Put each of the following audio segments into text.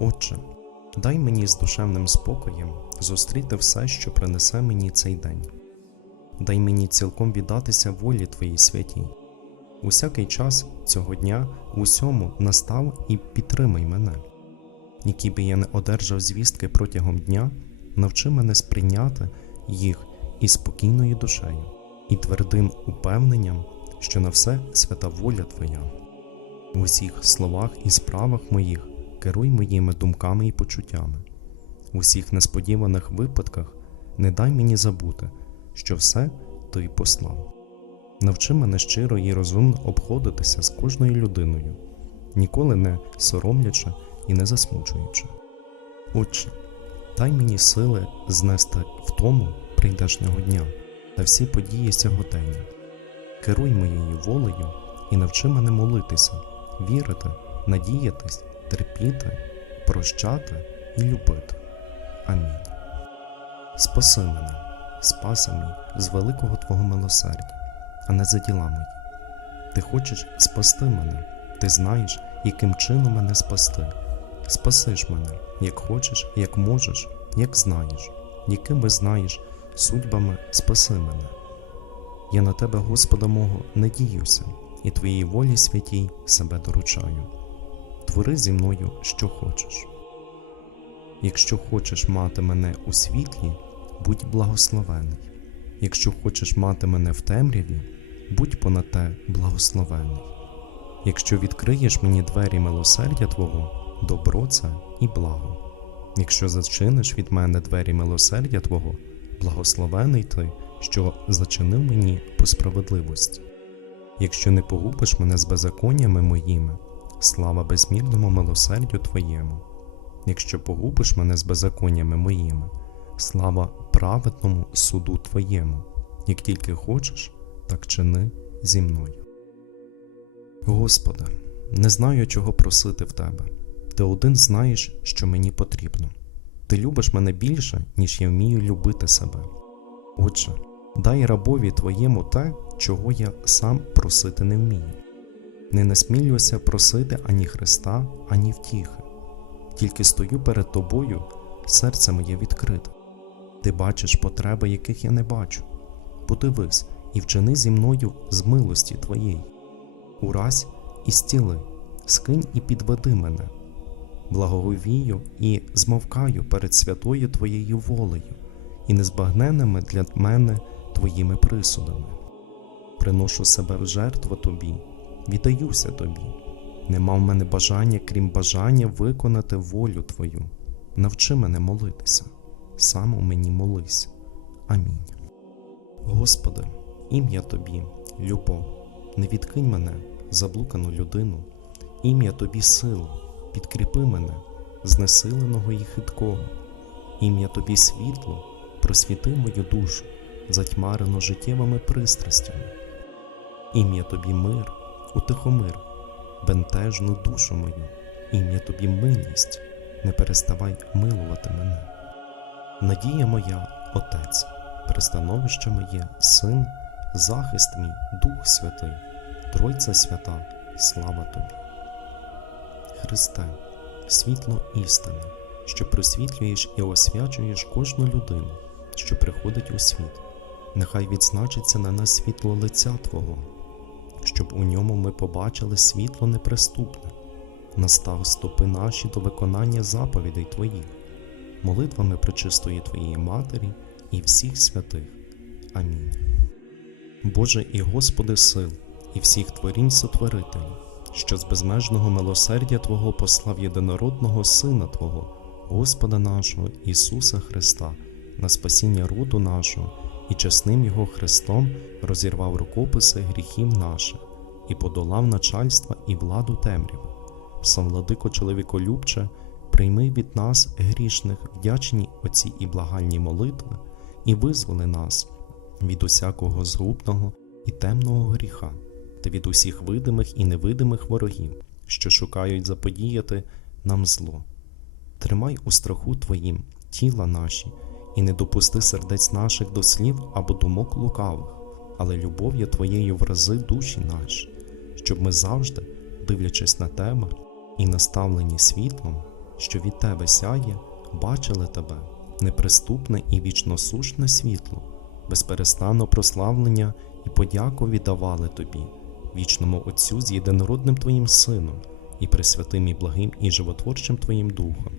Отче, дай мені з душевним спокоєм зустріти все, що принесе мені цей день. Дай мені цілком віддатися волі Твоїй святій. Усякий час цього дня усьому настав і підтримай мене. Які би я не одержав звістки протягом дня, навчи мене сприйняти їх із спокійною душею і твердим упевненням, що на все свята воля Твоя. В усіх словах і справах моїх керуй моїми думками і почуттями. В усіх несподіваних випадках не дай мені забути, що все Ти послав. Навчи мене щиро і розумно обходитися з кожною людиною, ніколи не соромлячи і не засмучуючи. Отче, дай мені сили знести втому прийдешнього дня та всі події сьогодення. Керуй моєю волею і навчи мене молитися, вірити, надіятись, терпіти, прощати і любити. Амінь. Спаси мене, спаси мій з великого Твого милосердя, а не за діла мої. Ти хочеш спасти мене, ти знаєш, яким чином мене спасти. Спаси ж мене, як хочеш, як можеш, як знаєш, якими знаєш судьбами спаси мене. Я на тебе, Господа мого, надіюся, і Твоїй волі святій себе доручаю. Твори зі мною, що хочеш. Якщо хочеш мати мене у світлі, будь благословений. Якщо хочеш мати мене в темряві, будь понад те благословений. Якщо відкриєш мені двері милосердя Твого, добро це і благо. Якщо зачиниш від мене двері милосердя Твого, благословений ти, що зачинив мені по справедливості. Якщо не погубиш мене з беззаконнями моїми, слава безмірному милосердю Твоєму. Якщо погубиш мене з беззаконнями моїми, слава праведному суду Твоєму, як тільки хочеш, так чини зі мною. Господи, не знаю, чого просити в Тебе. Ти один знаєш, що мені потрібно. Ти любиш мене більше, ніж я вмію любити себе. Отже, дай рабові Твоєму те, чого я сам просити не вмію. Не насмілюся просити ані Христа, ані втіхи. Тільки стою перед Тобою, серце моє відкрите. Ти бачиш потреби, яких я не бачу. Подивись і вчини зі мною з милості Твоєї. Ураз і стіли, скинь і підведи мене. Благоговію і змовкаю перед святою Твоєю волею і незбагненними для мене Твоїми присудами. Приношу себе в жертву Тобі, віддаюся Тобі. Нема в мене бажання, крім бажання виконати волю Твою. Навчи мене молитися, сам у мені молись. Амінь. Господи, ім'я Тобі, любов, не відкинь мене, заблукану людину, ім'я Тобі силу, підкріпи мене, знесиленого і хиткого, ім'я Тобі світло, просвіти мою душу, затьмарену життєвими пристрастями, ім'я Тобі мир, утихомир, бентежну душу мою, ім'я Тобі милість, не переставай милувати мене. Надія моя, Отець, пристановище моє, Син, захист мій, Дух Святий, Тройця свята, слава Тобі. Христе, світло істини, що просвітлюєш і освячуєш кожну людину, що приходить у світ, нехай відзначиться на нас світло лиця Твого, щоб у ньому ми побачили світло неприступне, настав стопи наші до виконання заповідей Твоїх, молитвами пречистої Твоєї Матері і всіх святих. Амінь. Боже і Господи сил, і всіх творінь сотворителів, що з безмежного милосердя Твого послав єдинородного Сина Твого, Господа нашого Ісуса Христа, на спасіння роду нашого, і чесним Його Христом розірвав рукописи гріхів наших і подолав начальства і владу темряви. Сам владико чоловіколюбче, прийми від нас грішних вдячні оці і благальні молитви, і визволи нас від усякого згубного і темного гріха, та від усіх видимих і невидимих ворогів, що шукають заподіяти нам зло. Тримай у страху Твоїм тіла наші і не допусти сердець наших до слів або думок лукавих, але любов'ю Твоєю врази душі наші, щоб ми завжди, дивлячись на Тебе і наставлені світлом, що від Тебе сяє, бачили Тебе, неприступне і вічносушне світло, безперестанно прославлення і подяку віддавали Тобі, вічному Отцю з єдинородним Твоїм Сином, і пресвятим і благим і животворчим Твоїм Духом,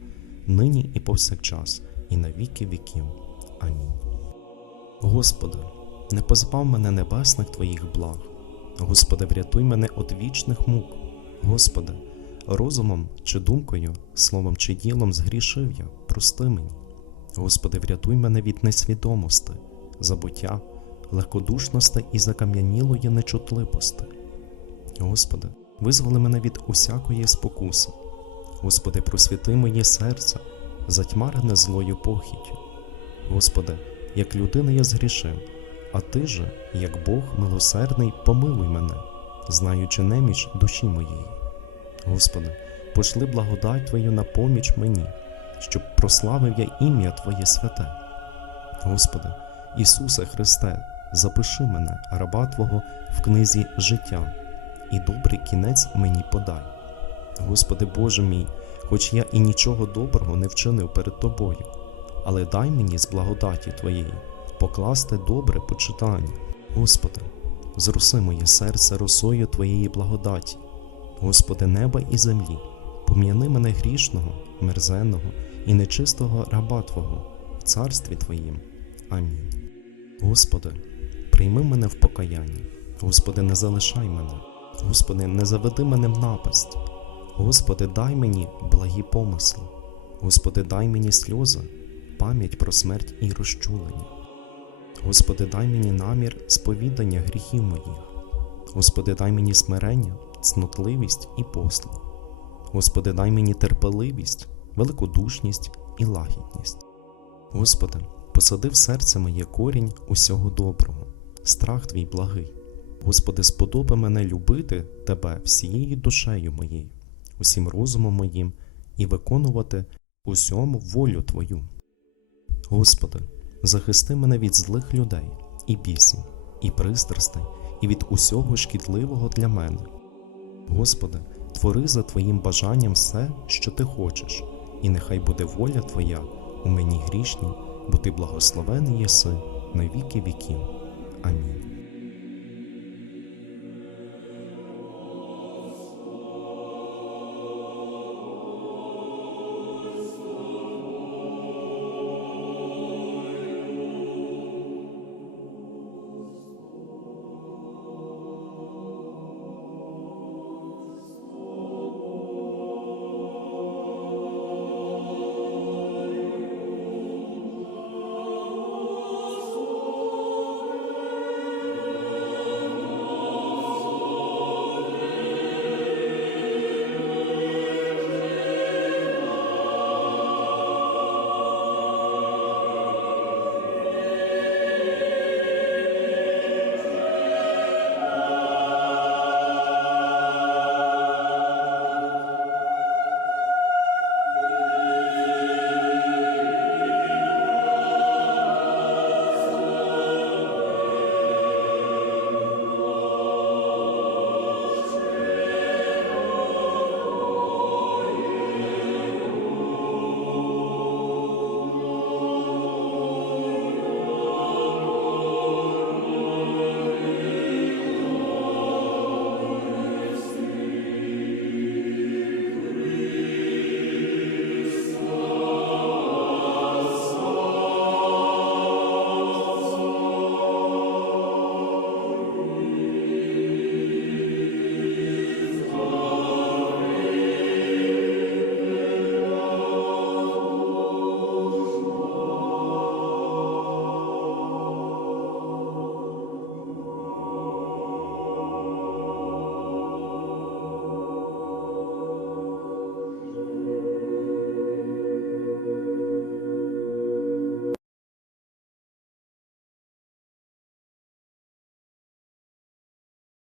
нині і повсякчас, і на віки віків. Амінь. Господи, не позбав мене небесних Твоїх благ. Господи, врятуй мене від вічних мук. Господи, розумом чи думкою, словом чи ділом згрішив я, прости мені. Господи, врятуй мене від несвідомости, забуття, легкодушності і закам'янілої нечутливости. Господи, визволи мене від усякої спокуси. Господи, просвіти моє серце, затьмарене злою похіттю. Господи, як людина я згрішив, а Ти же, як Бог милосердний, помилуй мене, знаючи неміч душі моєї. Господи, пошли благодать Твою на поміч мені, щоб прославив я ім'я Твоє святе. Господи, Ісусе Христе, запиши мене, раба Твого, в книзі життя, і добрий кінець мені подай. Господи Боже мій, хоч я і нічого доброго не вчинив перед Тобою, але дай мені з благодаті Твоєї покласти добре почитання. Господи, зруси моє серце росою Твоєї благодаті, Господи неба і землі, пом'яни мене грішного, мерзенного і нечистого раба Твого в царстві Твоїм. Амінь. Господи, прийми мене в покаянні, Господи, не залишай мене, Господи, не заведи мене в напасть. Господи, дай мені благі помисли, Господи, дай мені сльози, пам'ять про смерть і розчулення. Господи, дай мені намір сповідання гріхів моїх. Господи, дай мені смирення, цнотливість і послух. Господи, дай мені терпеливість, великодушність і лагідність. Господи, посади в серце моє корінь усього доброго, страх Твій благий. Господи, сподоби мене любити Тебе всією душею моєю, усім розумом моїм і виконувати усьому волю Твою. Господи, захисти мене від злих людей, і пісні, і пристрастей, і від усього шкідливого для мене. Господи, твори за Твоїм бажанням все, що Ти хочеш, і нехай буде воля Твоя у мені грішній, бо Ти благословений єси на віки віків. Амінь.